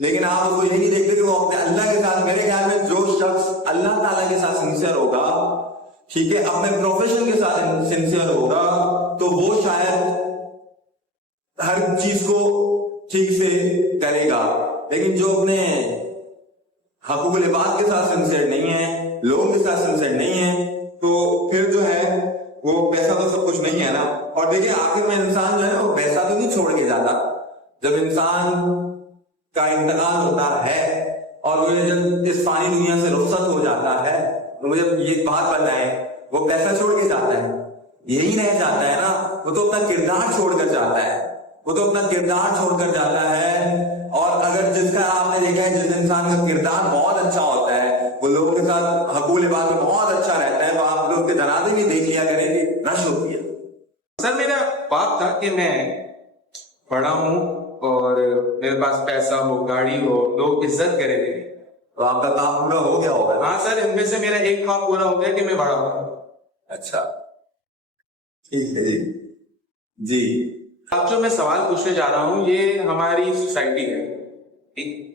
لیکن آپ اس کو یہ نہیں دیکھتے کہ وہ اپنے اللہ کے ساتھ, میرے خیال میں جو شخص اللہ تعالیٰ کے ساتھ سنسیئر ہوگا, ٹھیک ہے, اپنے پروفیشن کے ساتھ سنسیئر ہوگا, تو وہ شاید ہر چیز کو ٹھیک سے کرے گا. لیکن جو اپنے حقوق العباد کے ساتھ سنسیئر نہیں ہے, لوگوں کے ساتھ سنسیئر نہیں ہے, تو پھر جو ہے وہ پیسہ تو سب کچھ نہیں ہے نا. اور دیکھیں آخر میں انسان جو ہے وہ پیسہ تو نہیں چھوڑ کے جاتا. جب انسان کا انتقال ہوتا ہے اور وہ جب اس فانی دنیا سے رخصت ہو جاتا ہے, تو مجھے یہ بات بتائیں, وہ پیسہ چھوڑ کے جاتا ہے, یہی رہ جاتا ہے نا. وہ تو اپنا کردار چھوڑ کر جاتا ہے, وہ تو اپنا کردار چھوڑ کر جاتا ہے. اور اگر جس کا آپ نے دیکھا ہے جس انسان کا کردار بہت اچھا ہوتا ہے, وہ لوگوں کے ساتھ حقوق العباد میں بہت اچھا رہتا ہے, تو آپ لوگ کے جنازے بھی دیکھ لیا کریں کہ رش ہوتی ہے. سر میرا خواب تھا کہ میں پڑھا ہوں اور میرے پاس پیسہ ہو, گاڑی ہو, لوگ عزت کرے گے. تو آپ کا کام پورا ہو گیا ہوگا. ہاں سر, ان میں سے میرا ایک خواب پورا ہو گیا کہ میں بڑا ہوں. اچھا ٹھیک ہے جی. جی اب جو میں سوال پوچھنے جا رہا ہوں یہ ہماری سوسائٹی ہے, ٹھیک.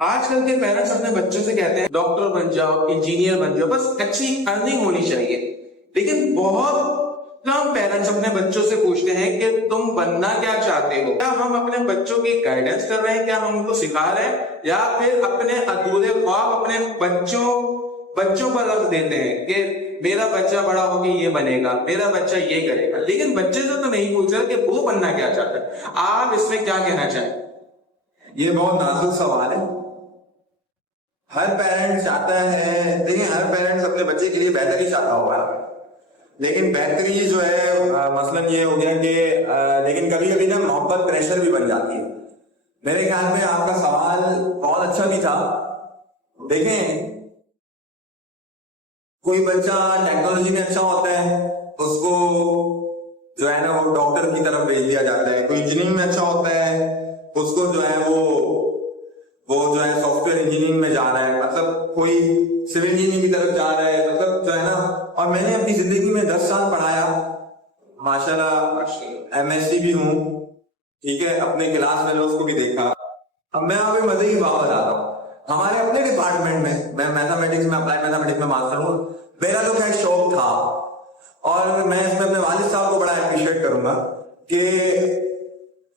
آج کل کے پیرنٹس اپنے بچوں سے کہتے ہیں ڈاکٹر بن جاؤ, انجینئر بن جاؤ, بس اچھی ارننگ ہونی چاہیے. لیکن بہت کم پیرنٹس اپنے بچوں سے پوچھتے ہیں کہ تم بننا کیا چاہتے ہو. کیا ہم اپنے بچوں کی گائیڈنس کر رہے ہیں, کیا ہم ان کو سکھا رہے ہیں, یا پھر اپنے ادھورے خواب اپنے بچوں پر رکھ دیتے ہیں کہ میرا بچہ بڑا ہو کے یہ بنے گا, میرا بچہ یہ کرے گا. لیکن بچے سے تو نہیں پوچھ رہے کہ وہ بننا کیا چاہتا ہے. آپ اس میں کیا کہنا چاہیں؟ یہ بہت نازک سوال ہے. ہر پیرنٹ چاہتا ہے, دیکھیں ہر پیرنٹ اپنے بچے کے لیے بہتر ہی چاہتا ہوگا, لیکن بہتری جو ہے مثلاً یہ ہو گیا کہ لیکن کبھی کبھی نا محبت پریشر بھی بن جاتی ہے. میرے خیال میں آپ کا سوال بہت اچھا بھی تھا. دیکھیں کوئی بچہ ٹیکنالوجی میں اچھا ہوتا ہے, اس کو جو ہے نا وہ ڈاکٹر کی طرف بھیج دیا جاتا ہے. کوئی انجینئرنگ میں اچھا ہوتا ہے, اس کو جو ہے وہ جو ہے سافٹ ویئر انجینئرنگ میں جا رہا ہے, مطلب کوئی سول انجینئرنگ کی طرف جا رہا ہے, مطلب جو ہے نا. اور میں نے اپنی زندگی میں 10 سال پڑھایا, ماشاءاللہ ایم ایس سی بھی ہوں, ٹھیک ہے, اپنے کلاس میں اس کو بھی دیکھا. اب میں آپ مزے کی بات بتاتا ہوں. ہمارے اپنے ڈپارٹمنٹ میں میتھمیٹکس میں, اپلائی میتھمیٹکس میں ماسٹر ہوں. میرا تو خیر شوق تھا, اور میں اس میں اپنے والد صاحب کو بڑا اپریشیٹ کروں گا کہ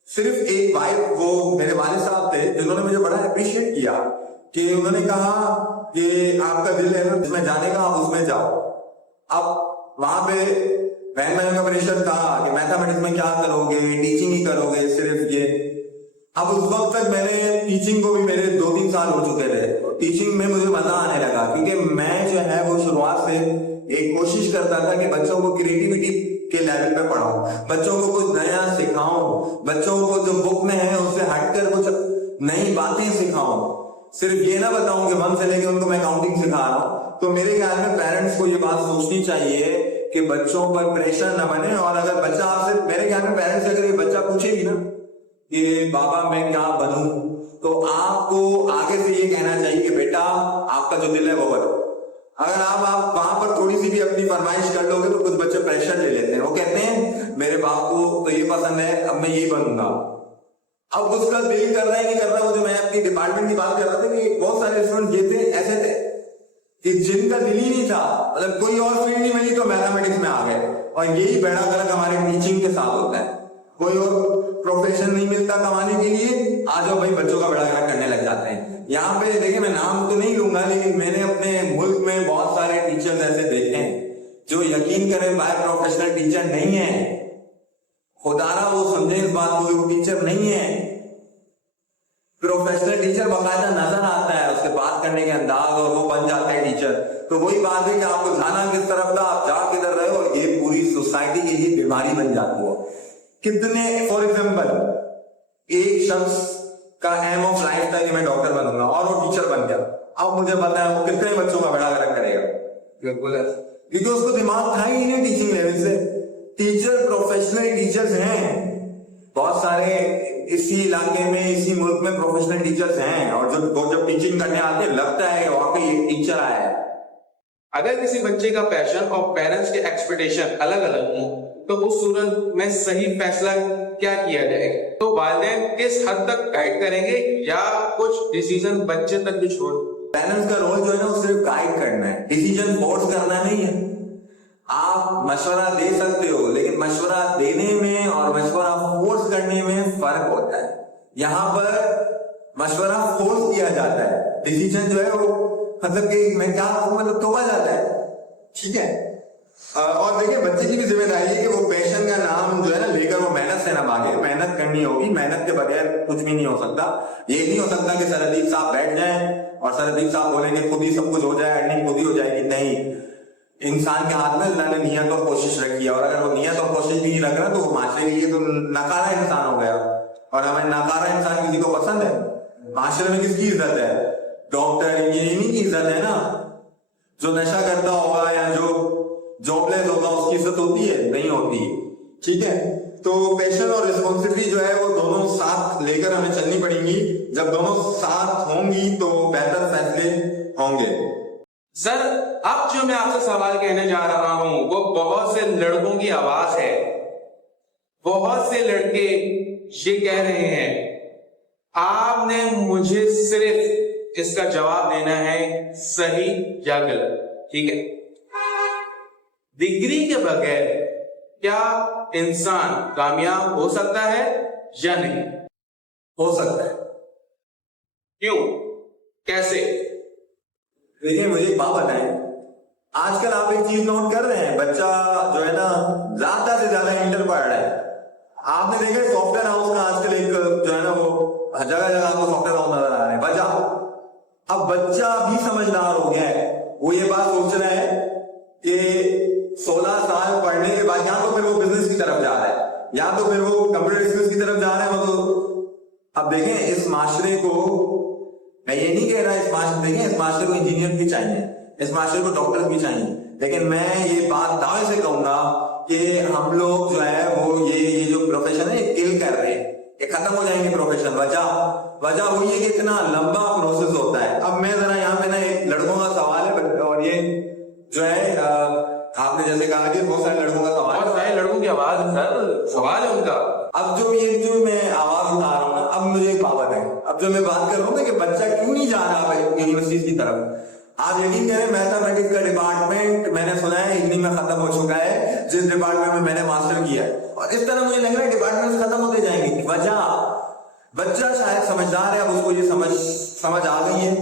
صرف ایک بھائی, وہ میرے والد صاحب تھے جنہوں نے مجھے بڑا اپریشیٹ کیا کہ انہوں نے کہا کہ آپ کا دل ہے نا جس میں جانے کا, آپ اس میں جاؤ. اب وہاں پہ بہن کا پریشر تھا کہ میتھمیٹکس میں کیا کرو گے, ٹیچنگ ہی کرو گے صرف یہ. اب اس وقت تک میں نے ٹیچنگ کو بھی میرے 2-3 سال ہو چکے تھے. ٹیچنگ میں مجھے مزہ آنے لگا کیونکہ میں جو ہے وہ شروعات سے ایک کوشش کرتا تھا کہ بچوں کو کریٹیوٹی کے لیول پہ پڑھاؤں, بچوں کو کچھ نیا سکھاؤں, بچوں کو جو بک میں ہے اس سے ہٹ کر کچھ نئی باتیں سکھاؤں. صرف یہ نہ بتاؤں کہ 1 سے لے کے ان کو میں کاؤنٹنگ سکھا رہا ہوں. تو میرے خیال میں پیرنٹس کو یہ بات سوچنی چاہیے کہ بچوں پر پریشر نہ بنے. اور اگر بچہ آپ سے, میرے خیال میں پیرنٹس اگر یہ بچہ پوچھے گی نا کہ بابا میں کیا بنوں, تو آپ کو آگے سے یہ کہنا چاہیے کہ بیٹا آپ کا جو دل ہے وہ بنو. اگر آپ وہاں پر تھوڑی سی بھی اپنی فرمائش کر لو گے تو کچھ بچے پریشر لے لیتے ہیں. وہ کہتے ہیں میرے باپ کو تو یہ پسند ہے, اب میں یہ بنوں گا. اب اس کا دل کر رہا ہے نہیں کر رہا. وہ جو میں اپنی ڈپارٹمنٹ کی بات کر رہا تھا کہ بہت سارے اسٹوڈنٹ یہ تھے, ایسے تھے کہ جن کا دل ہی نہیں تھا, مطلب کوئی اور فیلڈ نہیں ملی تو میتھمیٹکس میں آ گئے. اور یہی بیڑا گرک ہمارے ٹیچنگ کے ساتھ ہوتا ہے. کوئی اور پروفیشن نہیں ملتا کمانے کے لیے, آ جاؤ بھائی بچوں کا بیڑا گرک کرنے لگ جاتے ہیں. یہاں پہ دیکھیں میں نام تو نہیں لوں گا, لیکن میں نے اپنے ملک میں بہت سارے ٹیچرز ایسے دیکھے ہیں جو یقین کریں بائی پروفیشنل ٹیچر نہیں ہیں. خدارا وہ سمجھے اس بات کو, وہ ٹیچر نہیں ہے. پروفیشنل ٹیچر باقاعدہ نظر آتا ہے, اس کے بات کرنے کے انداز, اور وہ بن جاتا ہے ٹیچر. تو وہی بات ہے کہ آپ کو جانا کس طرف تھا, آپ جا کدھر رہے ہو, یہ پوری سوسائٹی کی ہی بیماری بن جاتی ہے. کتنے فار ایگزامپل ایک شخص کا ایم آف لائف تھا کہ میں ڈاکٹر بنوں گا, اور وہ ٹیچر بن گیا. اب مجھے پتا ہے وہ کتنے بچوں کا بیڑا گرک کرے گا. بالکل ہے, کیونکہ اس کو دماغ تھا ہی نہیں ٹیچنگ لیول سے. ٹیچر پروفیشنل ٹیچرز ہیں بہت سارے اسی علاقے میں, اسی ملک میں پروفیشنل ٹیچرز ہیں, اور جب ٹیچنگ کرنے آتے ہیں لگتا ہے کہ واقعی ایک ٹیچر آیا ہے. اگر کسی بچے کا پیشن اور پیرنٹس کے ایکسپیکٹیشن الگ الگ ہوں تو اس صورت میں صحیح فیصلہ کیا کیا جائے گا؟ تو والدین کس حد تک گائیڈ کریں گے یا کچھ ڈیسیزن بچے تک بھی چھوڑ؟ پیرنٹس کا رول جو ہے نا وہ صرف گائیڈ کرنا ہے، ڈیسیجن فورس کرنا نہیں ہے. آپ مشورہ دے سکتے ہو لیکن مشورہ دینے میں اور مشورہ فورس کرنے میں فرق ہوتا ہے. یہاں پر مشورہ فورس کیا جاتا ہے، ڈیسیجن جو ہے وہ مطلب کہ میں کیا مطلب توڑا جاتا ہے. ٹھیک ہے. اور دیکھیں بچے کی بھی ذمہ داری ہے کہ وہ پیشن کا نام جو ہے نا لے کر وہ محنت سے نہ بھاگے. محنت کرنی ہوگی، محنت کے بغیر کچھ بھی نہیں ہو سکتا. یہ نہیں ہو سکتا کہ سرحدیپ صاحب بیٹھ جائیں اور سرحدیپ صاحب بولیں گے خود ہی سب کچھ ہو جائے، ارننگ خود ہی ہو جائے گی. نہیں، انسان کے ہاتھ میں اللہ نے نیت اور کوشش رکھی ہے، اور اگر وہ نیت اور کوشش بھی نہیں رکھ رہا تو وہ معاشرے کے لیے تو ناکارہ انسان ہو گیا. اور ہمیں ناکارہ انسان کسی کو پسند ہے؟ معاشرے میں کس کی عزت ہے؟ ڈاکٹر انجینئرنگ کی عزت ہے نا. جو نشہ کرتا ہوگا یا جو جاب لیس ہوگا اس کی عزت ہوتی ہے؟ نہیں ہوتی. ٹھیک ہے. تو پیشن اور ریسپانسبلٹی جو ہے وہ دونوں ساتھ لے کر ہمیں چلنی پڑیں گی. جب دونوں ساتھ ہوں گی تو بہتر فیصلے ہوں گے. سر اب جو میں آپ سے سوال کہنے جا رہا ہوں وہ بہت سے لڑکوں کی آواز ہے. بہت سے لڑکے یہ کہہ رہے ہیں آپ نے مجھے صرف اس کا جواب دینا ہے صحیح یا غلط. ٹھیک ہے. ڈگری کے بغیر کیا انسان کامیاب ہو سکتا ہے یا نہیں؟ ہو سکتا ہے. کیوں؟ کیسے؟ دیکھیں مجھے ایک بات بتائیں، آج کل آپ ایک چیز نوٹ کر رہے ہیں، بچہ جو ہے نا زیادہ سے زیادہ انٹر پڑھ رہا ہے. آپ نے دیکھا سافٹ ویئر ہاؤس کا آج کل ایک جو ہے نا وہ جگہ جگہ آپ کو سافٹ ویئر ہاؤس نظر آ رہے ہیں. وجہ اب بچہ بھی سمجھدار ہو گیا ہے. وہ یہ بات سوچ رہا ہے کہ 16 سال پڑھنے کے بعد یا تو پھر وہ بزنس کی طرف جا رہا ہے یا تو پھر وہ کمپیوٹر اسکلس کی طرف جا رہا ہے. مطلب اب دیکھیں اس معاشرے کو، میں یہ نہیں کہہ رہا اس معاشرے، دیکھیں اس معاشرے کو انجینئر بھی چاہیے، اس معاشرے کو ڈاکٹر بھی چاہیے، لیکن میں یہ بات دعوے سے کہوں گا کہ ہم لوگ جو ہے وہ یہ جو پروفیشن ہے یہ کل کر رہے ہیں، یہ ختم ہو جائیں گے پروفیشن. وجہ ہوئی ہے کہ اتنا لمبا پروسیس ہوتا ہے. اب میں ذرا یہاں پہ نا ایک لڑکوں کا سوال ہے اور یہ جو ہے آپ نے جیسے کہا کہ بہت سارے لڑکوں کا سوال ہے، بہت سارے لڑکوں کی آواز ہے سر، سوال ہے ان کا. اب جو میں آواز اٹھا رہا ہوں نا، اب مجھے ایک بات ہے، اب جو میں بات کر رہا ہوں نا کہ بچہ کیوں نہیں جا رہا یونیورسٹی کی طرف. آپ یقین کریں میتھمیٹکس کا ڈپارٹمنٹ میں نے سنا ہے ایوننگ میں ختم ہو چکا ہے، جس ڈپارٹمنٹ میں نے ماسٹر کیا ہے. اور اس طرح مجھے لگ رہا ہے ڈپارٹمنٹ ختم ہوتے جائیں گے. وجہ بچہ شاید سمجھدار ہے، اب اس کو یہ سمجھ آ گئی ہے.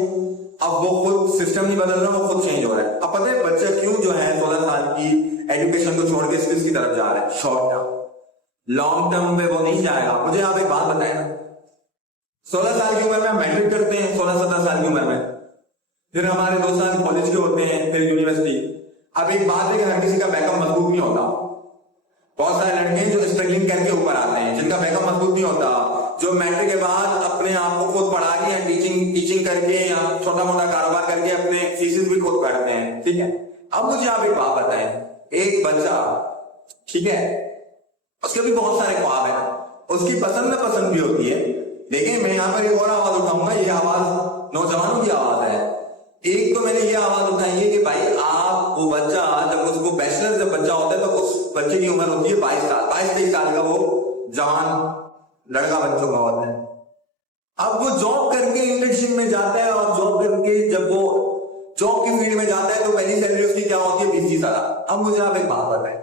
اب وہ خود سسٹم نہیں بدل رہا، وہ خود چینج ہو رہا ہے. اب پتہ ہے بچہ کیوں جو ہے 16 سال کی ایجوکیشن کو چھوڑ کے اسکلس کی طرف جا رہا ہے؟ شارٹ ٹرم، لانگ ٹرم پہ وہ نہیں جائے گا. مجھے آپ ایک بات بتائیں، 16 سال کی عمر میں میٹرک کرتے ہیں، 16-17 سال کی عمر میں، پھر ہمارے 2 سال کالج کے ہوتے ہیں، پھر یونیورسٹی. اب ایک بات ہے کہ ہر کسی کا بیک اپ مضبوط نہیں ہوتا. بہت سارے لڑکے ہیں جو اسٹرگلنگ کر کے اوپر آتے ہیں، جن کا بیک اپ مضبوط نہیں ہوتا، جو میٹرک کے بعد اپنے آپ کو خود پڑھا کے یا ٹیچنگ کر کے یا چھوٹا موٹا کاروبار کر کے اپنے فیسز بھی خود کرتے ہیں. ٹھیک ہے. اب مجھے آپ ایک بات بتائیں، ایک بچہ ٹھیک ہے اس کے بھی بہت سارے خواب ہیں، اس کی پسند بھی ہوتی ہے، لیکن میں یہاں پر ایک اور آواز اٹھاؤں گا. یہ آواز نوجوانوں کی آواز ہے. ایک تو میں نے یہ آواز اٹھائی ہے کہ بھائی آپ وہ بچہ جب اس کو بیچلر جب بچہ ہوتا ہے تو اس بچے کی عمر ہوتی ہے 22-23 سال کا، وہ جوان لڑکا بن چکا ہوتا ہے. اب وہ جاب کر کے انٹرنشپ میں جاتا ہے، اور جاب کر کے جب وہ جاب کی فیلڈ میں جاتا ہے تو پہلی سیلری اس کی کیا ہوتی ہے؟ 20-30 ہزار. اب مجھے آپ ایک بات بتائیں،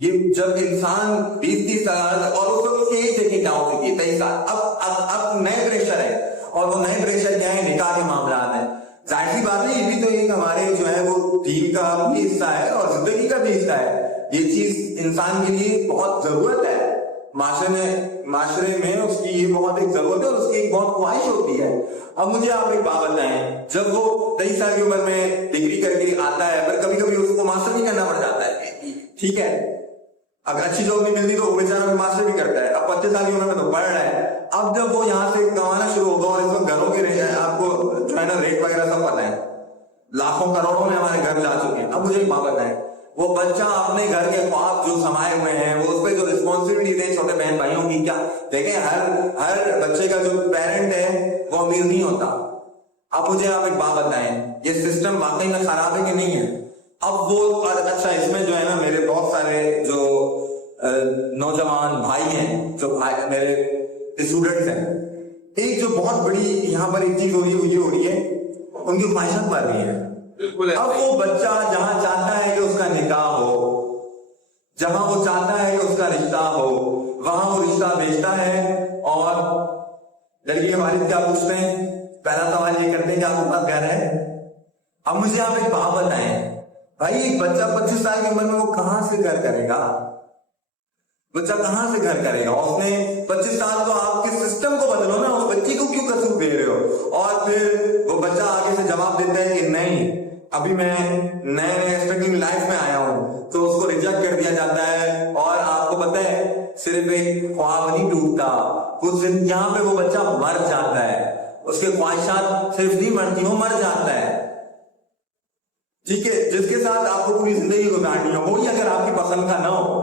یہ جب انسان 20-30 ہزار اور اس کو اس کی ایج دیکھیں کیا ہوتی ہے 23 سال. اب نئے پریشر ہے، اور وہ نئے پریشر کیا ہے؟ نکاح کے معاملات ہیں. ظاہر سی بات ہے یہ بھی تو ایک ہمارے جو ہے وہ دین کا بھی حصہ ہے اور زندگی کا بھی حصہ ہے. یہ چیز انسان کے لیے بہت ضرورت ہے، معاشرے میں اس کی یہ بہت ایک ضرورت ہے اور اس کی ایک بہت خواہش ہوتی ہے. اب مجھے آپ ایک بات بتائیں، جب وہ 23 سال کی عمر میں ڈگری کر کے آتا ہے، پھر کبھی کبھی اس کو ماسٹر بھی کرنا پڑ جاتا ہے. ٹھیک ہے. اگر اچھی جاب نہیں ملتی تو وہ بیچارہ ماسٹر بھی کرتا ہے. اب 25 سال کی عمر میں تو پڑھ رہا ہے. اب جب وہ یہاں سے کمانا شروع ہوگا، اور اس وقت گھروں کے آپ کو جو ہے نا ریٹ وغیرہ سب پتہ ہے، لاکھوں کروڑوں میں ہمارے گھر جا چکے ہیں. اب مجھے ایک بات بتائیں، وہ بچہ اپنے گھر کے خواب جو سمائے ہوئے ہیں، وہ اس پہ جو رسپانسبلٹی ہے چھوٹے بہن بھائیوں کی، کیا دیکھیں ہر بچے کا جو پیرنٹ ہے وہ امیر نہیں ہوتا. اب مجھے آپ ایک بات بتائیں، یہ سسٹم واقعی میں خراب ہے کہ نہیں ہے؟ اب وہ اچھا اس میں جو ہے نا میرے بہت سارے جو نوجوان بھائی ہیں جو میرے اسٹوڈنٹس ہیں, ایک جو بہت بڑی یہاں پر ایک چیز ہو رہی ہے ان کی خواہشات بڑھ رہی ہیں. اب وہ بچہ جہاں چاہتا ہے کہ اس کا نکاح ہو, جہاں وہ چاہتا ہے کہ اس کا رشتہ ہو, وہاں وہ رشتہ بھیجتا ہے. اور لڑکی کے والد کیا پوچھتے ہیں, پہلا سوال یہ کرتے ہیں کہ آپ کے پاس گھر ہے. اب مجھے آپ ایک بات بتائیں بھائی, ایک بچہ 25 سال کی عمر میں وہ کہاں سے گھر کرے گا؟ بچہ کہاں سے گھر کرے گا؟ اس نے 25 سال تو آپ کے سسٹم کو بدلو نا, اس بچی کو کیوں قصور دے رہے ہو؟ اور پھر وہ بچہ آگے سے جواب دیتا ہے کہ نہیں, ابھی میں نئے ایکسپیکٹنگ لائف میں آیا ہوں, تو اس کو ریجیکٹ کر دیا جاتا ہے. اور آپ کو پتہ ہے صرف ایک خواب نہیں ٹوٹتا, کچھ دن یہاں پہ وہ بچہ مر جاتا ہے, اس کے خواہشات صرف نہیں مرتی, وہ مر جاتا ہے. ٹھیک ہے, جس کے ساتھ آپ کو پوری زندگی گزارنی ہو, وہی اگر آپ کی پسند کا نہ ہو.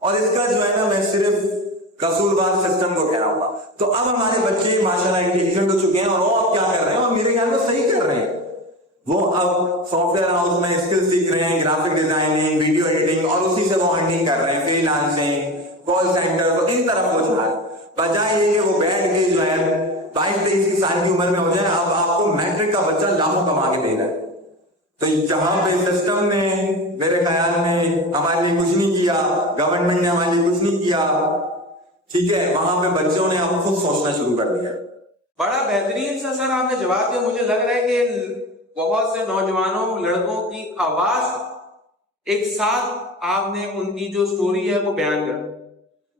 اور اس کا جو ہے نا میں صرف قصوروار سسٹم کو کہہ رہا ہوں. تو اب ہمارے بچے ماشاءاللہ انٹیلیجنٹ ہو چکے ہیں, اور وہ اب کیا کر رہے ہیں, اور میرے خیال میں صحیح کر رہے ہیں. وہ اب سافٹ ویئر ہاؤس میں اسکل سیکھ رہے ہیں, گرافک ڈیزائننگ, ویڈیو ایڈیٹنگ, اور اسی سے وہ ارننگ کر رہے ہیں, فری لانسنگ, کال سینٹر, تو ان طرف وہ جا رہے ہیں. بجائے یہ کہ وہ بیٹھ کے جو ہے 22-23 سال کی عمر میں ہو جائے, اب آپ کو میٹرک کا بچہ لاکھوں کما کے دے رہا ہے. تو جہاں پہ سسٹم نے میرے خیال میں ہمارے لیے کچھ نہیں کیا, گورنمنٹ نے ہمارے لیے کچھ نہیں کیا, ٹھیک ہے, وہاں پہ بچوں نے اب خود سوچنا شروع کر دیا. بڑا بہترین سا سر آپ نے جواب دیا. مجھے لگ رہا ہے کہ بہت سے نوجوانوں لڑکوں کی آواز ایک ساتھ آپ نے ان کی جو سٹوری ہے وہ بیان کر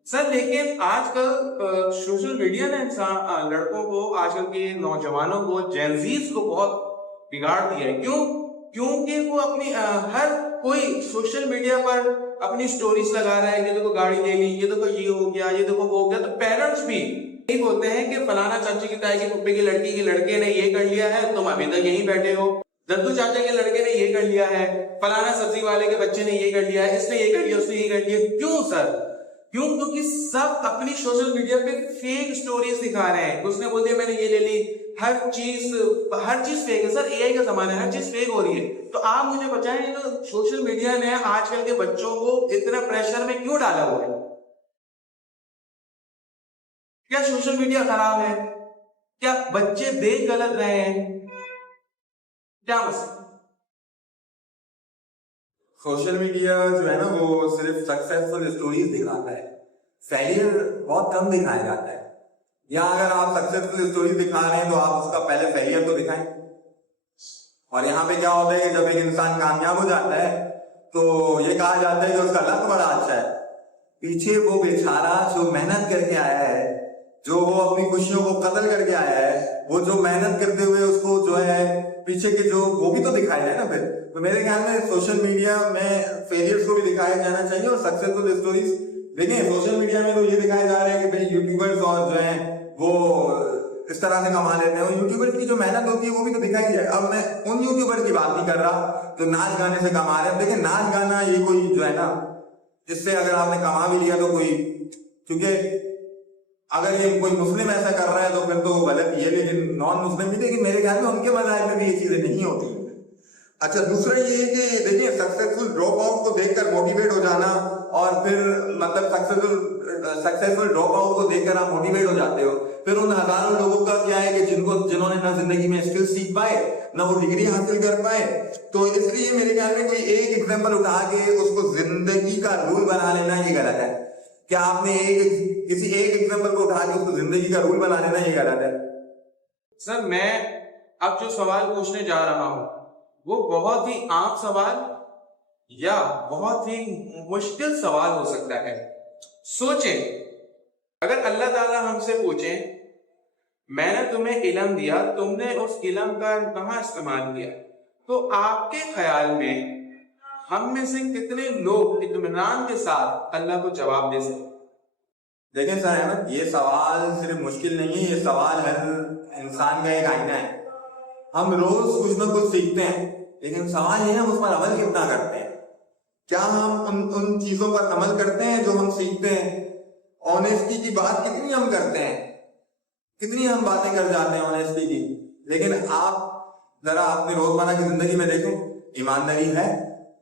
سر. لیکن آج کل سوشل میڈیا نے انسان لڑکوں کو, آج کل کے نوجوانوں کو, جینزیز کو بہت بگاڑ دیا ہے. کیونکہ وہ اپنی ہر کوئی سوشل میڈیا پر اپنی سٹوریز لگا رہا ہے, یہ دیکھو گاڑی لے لی, یہ دیکھو یہ ہو گیا, یہ دیکھو وہ ہو گیا. تو پیرنٹس بھی یہی بولتے ہیں کہ فلانا چاچی کی تائی کی پھپھی کی لڑکی کے لڑکے نے یہ کر لیا ہے, تم ابھی تک یہیں بیٹھے ہو. ددو چاچا کے لڑکے نے یہ کر لیا ہے, فلانا سبزی والے کے بچے نے یہ کر لیا ہے, اس نے یہ کر لیا, اس نے یہ کر لیا. کیوں سر؟ کیونکہ سب اپنی سوشل میڈیا پہ فیک سٹوریز دکھا رہے ہیں. اس نے بول دیا میں نے یہ لے لی, ہر چیز فیک ہے سر. اے آئی کا زمانہ ہے, ہر چیز فیک ہو رہی ہے. تو آپ مجھے بتائیں تو سوشل میڈیا نے آج کل کے بچوں کو اتنا پریشر میں کیوں ڈالا ہوا ہے؟ کیا سوشل میڈیا خراب ہے؟ کیا بچے دیکھ غلط رہے ہیں؟ کیا مسئلہ؟ سوشل میڈیا جو ہے نا وہ صرف سکسیسفل سٹوریز دکھاتا ہے, فیلئر بہت کم دکھایا جاتا ہے. یا اگر آپ سکسیسفل سٹوریز دکھا رہے ہیں تو آپ اس کا پہلے فیلئر تو دکھائیں. اور یہاں پہ کیا ہوتا ہے کہ جب ایک انسان کامیاب ہو جاتا ہے تو یہ کہا جاتا ہے کہ اس کا لک بڑا اچھا ہے. پیچھے وہ بیچارہ جو محنت کر کے آیا ہے, جو وہ اپنی خوشیوں کو قتل کر کے آیا ہے, وہ جو محنت کرتے ہوئے اس کو جو ہے پیچھے کے جو وہ بھی تو دکھایا جائے نا. پھر تو میرے خیال میں سوشل میڈیا میں فیلئرز کو بھی دکھایا جانا چاہیے اور سکسیسفل سٹوریز. دیکھیں سوشل میڈیا میں تو یہ دکھایا جا رہا ہے کہ بھائی یوٹیوبرز اور جو ہیں وہ اس طرح سے کما لیتے ہیں, اور یوٹیوبر کی جو محنت ہوتی ہے وہ بھی تو دکھائی جائے. اب میں ان یوٹیوبر کی بات نہیں کر رہا تو ناچ گانے سے کما رہے ہیں. دیکھیں ناچ گانا یہ کوئی جو ہے نا, اس سے اگر آپ نے کما بھی لیا تو کوئی, کیونکہ اگر یہ کوئی مسلم ایسا کر رہا ہے تو پھر تو غلط ہی ہے, لیکن نان مسلم بھی, لیکن میرے خیال میں ان کے مذاہب میں بھی یہ چیزیں نہیں ہوتی. اچھا دوسرا یہ ہے کہ دیکھیں سکسیسفل ڈراپ آؤٹ کو دیکھ کر موٹیویٹ ہو جانا, اور پھر مطلب سکسیسفل ڈراپ آؤٹ کو دیکھ کر آپ موٹیویٹ ہو جاتے ہو. پھر ان ہزاروں لوگوں کا کیا ہے کہ جنہوں نے نہ زندگی میں اسکل سیکھ پائے نہ وہ ڈگری حاصل کر پائے. تو اس لیے میرے خیال میں کوئی ایک ایگزامپل اٹھا کے اس کو زندگی کا رول بنا لینا یہ غلط ہے. کیا آپ نے کسی ایک ایگزامپل کو اٹھا کے اس کو زندگی کا رول بنا لینا یہ غلط ہے؟ سر میں اب جو سوال پوچھنے جا رہا ہوں وہ بہت ہی عام سوال یا بہت ہی مشکل سوال ہو سکتا ہے. سوچیں, اگر اللہ تعالیٰ ہم سے پوچھیں میں نے تمہیں علم دیا, تم نے اس علم کا کہاں استعمال کیا, تو آپ کے خیال میں ہم میں سے کتنے لوگ اطمینان کے ساتھ اللہ کو جواب دے سکتے؟ دیکھیں سر احمد, یہ سوال صرف مشکل نہیں ہے, یہ سوال ہر انسان کا ایک آئینہ ہے. ہم روز کچھ نہ کچھ سیکھتے ہیں, لیکن سوال یہ ہے ہم اس پر عمل کتنا کرتے ہیں. کیا ہم ان چیزوں پر عمل کرتے ہیں جو ہم سیکھتے ہیں؟ آنیسٹی کی بات کتنی ہم کرتے ہیں, کتنی ہم باتیں کر جاتے ہیں آنیسٹی کی, لیکن آپ ذرا اپنی روزمرہ کی زندگی میں دیکھو ایمانداری ہے.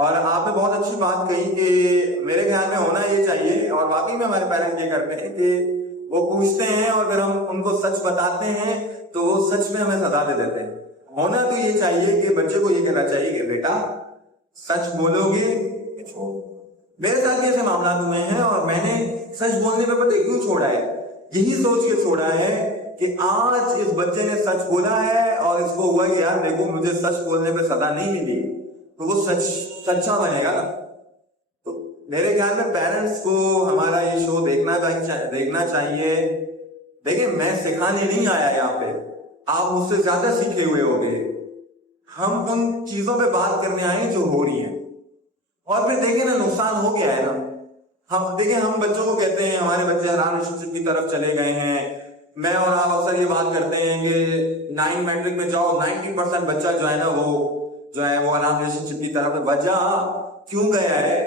اور آپ نے بہت اچھی بات کہی کہ میرے خیال میں ہونا یہ چاہیے، اور واقعی میں ہمارے پیرنٹس یہ کرتے ہیں کہ وہ پوچھتے ہیں اور پھر ہم ان کو سچ بتاتے ہیں تو وہ سچ میں ہمیں سزا دے دیتے ہیں۔ ہونا تو یہ چاہیے کہ بچے کو یہ کہنا چاہیے کہ بیٹا سچ بولو گے کہ چھوڑ۔ میرے ساتھ ایسے معاملات ہوئے ہیں اور میں نے سچ بولنے میں پتہ کیوں چھوڑا ہے، یہی سوچ کے چھوڑا ہے کہ آج اس بچے نے سچ بولا ہے اور اس کو ہوا کہ یار دیکھو مجھے سچ بولنے پہ سزا نہیں ملی تو وہ سچا بنے گا۔ تو میرے خیال میں پیرنٹس کو ہمارا یہ شو دیکھنا چاہیے۔ دیکھیں میں سکھانے نہیں آیا یہاں پہ، آپ مجھ سے زیادہ سیکھے ہوئے ہوگے، ہم ان چیزوں پہ بات کرنے آئے جو ہو رہی ہیں۔ اور پھر دیکھیں نا نقصان ہو گیا ہے نا، ہم دیکھیں ہم بچوں کو کہتے ہیں ہمارے بچے حرام ریلیشن کی طرف چلے گئے ہیں۔ میں اور آپ اکثر یہ بات کرتے ہیں کہ 9 میٹرک میں جاؤ 90% بچہ جو ہے نا وہ حرام ریلیشن کی طرف۔ وجہ کیوں گیا ہے؟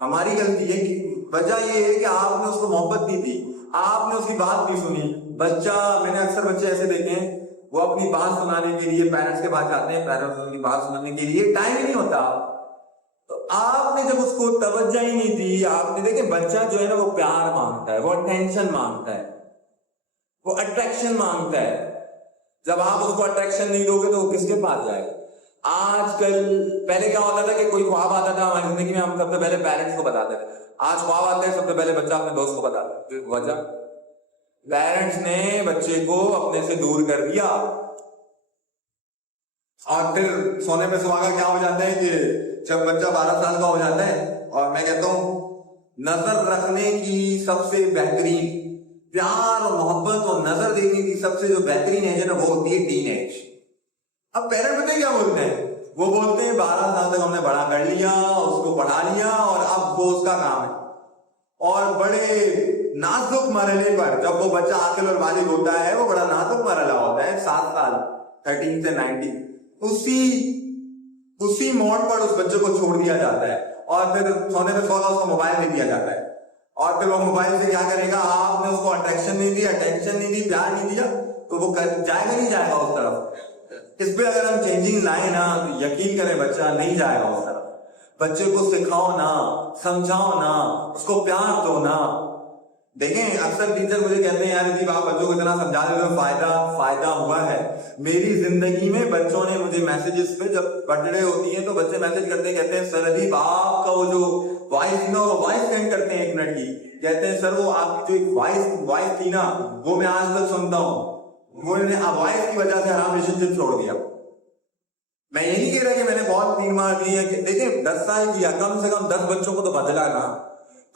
ہماری غلطی ہے کہ وجہ یہ ہے کہ آپ نے اس کو محبت نہیں دی، آپ نے اس کی بات نہیں سنی۔ بچہ، میں نے اکثر بچے ایسے دیکھے ہیں وہ اپنی بات سنانے کے لیے پیرنٹس کے پاس جاتے ہیں، پیرنٹس ان کی بات سنانے کے لیے ٹائم ہی نہیں ہوتا۔ تو آپ نے جب اس کو توجہ ہی نہیں دی، آپ نے دیکھیں بچہ جو ہے نا وہ پیار مانگتا ہے، وہ اٹینشن مانگتا ہے، وہ اٹریکشن مانگتا ہے۔ جب آپ اس کو اٹریکشن نہیں دو گے تو وہ کس کے پاس جائے گا؟ آج کل پہلے کیا ہوتا تھا کہ کوئی خواب آتا تھا ہماری زندگی میں، ہم سب سے پہلے پیرنٹس کو بتاتے تھے۔ آج خواب آتے ہیں سب سے پہلے بچہ اپنے دوست کو بتاتا ہے۔ وجہ پیرنٹس نے بچے کو اپنے سے دور کر دیا، اور پھر سونے پہ سہاگا کیا ہو جاتا ہے کہ جب بچہ 12 سال کا ہو جاتا ہے، اور میں کہتا ہوں نظر رکھنے کی سب سے بہترین، پیار اور محبت اور نظر دینے کی سب سے جو بہترین ایج ہے نا وہ ہوتی ہے ٹین ایج۔ اب پیرنٹ پتہ کیا بولتے ہیں؟ وہ بولتے ہیں 12 سال تک ہم نے بڑا کر لیا، اس کو پڑھا لیا اور اب وہ اس کا کام ہے۔ اور بڑے نازک مرحلے پر جب وہ بچہ عاقل اور بالغ ہوتا ہے، وہ بڑا نازک مرحلہ ہوتا ہے 7 سال 13 سے 19، اسی موڑ پر اس بچے کو چھوڑ دیا جاتا ہے، اور پھر سونے پہ سونا اس کو موبائل دے دیا جاتا ہے، اور پھر وہ موبائل سے کیا کرے گا؟ آپ نے اس کو اٹریکشن نہیں دی، اٹینشن نہیں دی، پیار نہیں دیا تو وہ جائے گا نہیں جائے گا اس طرف۔ اس پہ اگر ہم چینجنگ لائیں نا تو یقین کریں بچہ نہیں جائے گا اس طرف۔ بچے کو سکھاؤ نا، سمجھاؤ نا، اس کو پیار دو نا۔ دیکھیں اکثر ٹیچر مجھے کہتے ہیں یار ادیب آپ بچوں کو اتنا سمجھا دیتے ہو، فائدہ ہوا ہے میری زندگی میں۔ بچوں نے مجھے میسیجز پہ جب برتھ ڈے ہوتی ہے تو بچے میسج کرتے ہیں، کہتے ہیں سر ادیب آپ کا وہ جو وائس نا وہ وائس سینڈ کرتے ہیں 1 منٹ کی، کہتے ہیں سر وہ آپ کی جو وائس تھی نا وہ میں آج تک سنتا ہوں، وہ نے وائس کی وجہ سے حرام ریلیشن شپ چھوڑ دیا۔ میں یہ نہیں کہہ رہا کہ میں نے بہت تیر مار دی ہے، کہ دیکھیں 10 سال کیا، کم سے کم 10 بچوں کو تو بدلا نا۔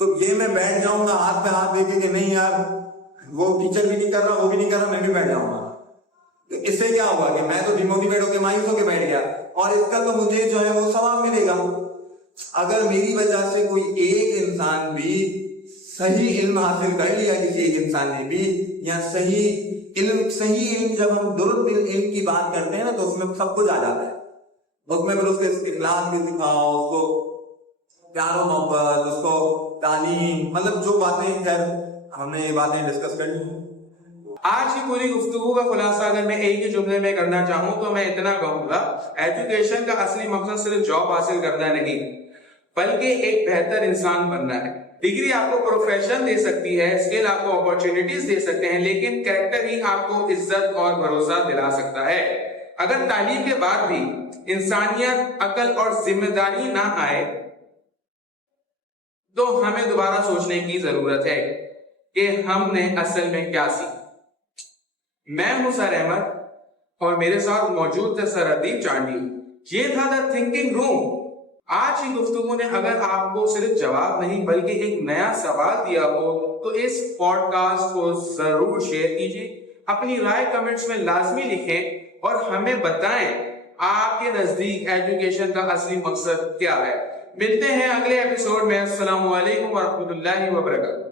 تو یہ میں بیٹھ جاؤں گا ہاتھ پہ ہاتھ دے کے کہ نہیں یار وہ ٹیچر بھی نہیں کر رہا، وہ بھی نہیں کر رہا، میں بھی بیٹھ جاؤں گا، تو اس سے کیا ہوا کہ میں تو ڈیموٹیویٹ ہو کے مایوس ہو کے بیٹھ گیا، اور اس کا تو مجھے جو ہے وہ ثواب ملے گا۔ اگر میری وجہ سے کوئی ایک انسان بھی صحیح علم حاصل کر لیا، کسی ایک انسان نے بھی، یا صحیح علم جب ہم درست علم کی بات کرتے ہیں نا تو اس میں سب کچھ آ جاتا ہے۔ اس میں پھر اس کے اخلاق بھی سکھاؤ، اس کو پیار و محبت، اس کو تعلیم، مطلب جو باتیں خیر ہم نے یہ باتیں ڈسکس کر لی۔ آج کی پوری گفتگو کا خلاصہ اگر میں ایک ہی جملے میں کرنا چاہوں تو میں اتنا کہوں گا، ایجوکیشن کا اصلی مقصد صرف جاب حاصل کرنا نہیں بلکہ ایک بہتر انسان بننا ہے۔ ڈگری آپ کو پروفیشن دے سکتی ہے، اسکل آپ کو اپارچونٹیز دے سکتے ہیں، لیکن کریکٹر ہی آپ کو عزت اور بھروسہ دلا سکتا ہے۔ اگر تعلیم کے بعد بھی انسانیت، عقل اور ذمہ داری نہ آئے تو ہمیں دوبارہ سوچنے کی ضرورت ہے کہ ہم نے اصل میں کیا سیکھا۔ میں ہوں سر احمد اور میرے ساتھ موجود تھے سر ادیب چانڈی۔ یہ تھا دا تھنکنگ روم۔ آج کی گفتگو نے اگر آپ کو صرف جواب نہیں بلکہ ایک نیا سوال دیا ہو تو اس پوڈ کاسٹ کو ضرور شیئر کیجیے، اپنی رائے کمنٹس میں لازمی لکھیں اور ہمیں بتائیں آپ کے نزدیک ایجوکیشن کا اصلی مقصد کیا ہے۔ ملتے ہیں اگلے ایپیسوڈ میں۔ السلام علیکم ورحمۃ اللہ وبرکاتہ۔